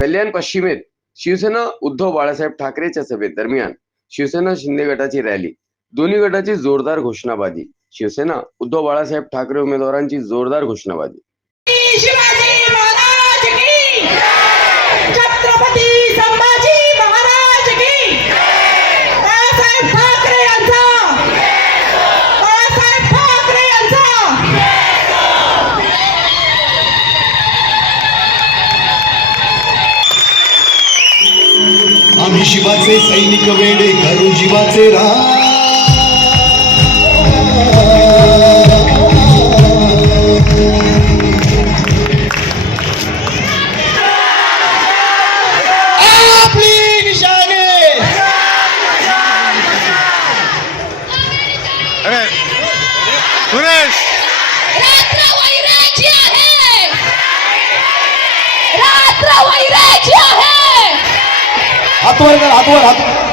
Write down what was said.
कल्याण पश्चिमेत शिवसेना उद्धव बाळासाहेब ठाकरेच्या सभेत दरम्यान शिवसेना शिंदे गटाची रॅली, दोन्ही गटाची जोरदार घोषणाबाजी. शिवसेना उद्धव बाळासाहेब ठाकरे उमेदवारांची जोरदार घोषणाबाजी. शिवाजी महाराज की छत्रपती संभाजी महाराज की बाळासाहेब ठाकरे यांचा बाळासाहेब ठाकरे यांचा आम्ही शिवाचे सैनिक वेडे करू जीवाचे राम. आपली निशाने सुरेश रात्र वैराची आहे, रात्र वैराची आहे. हातवर कर, हातवर हात.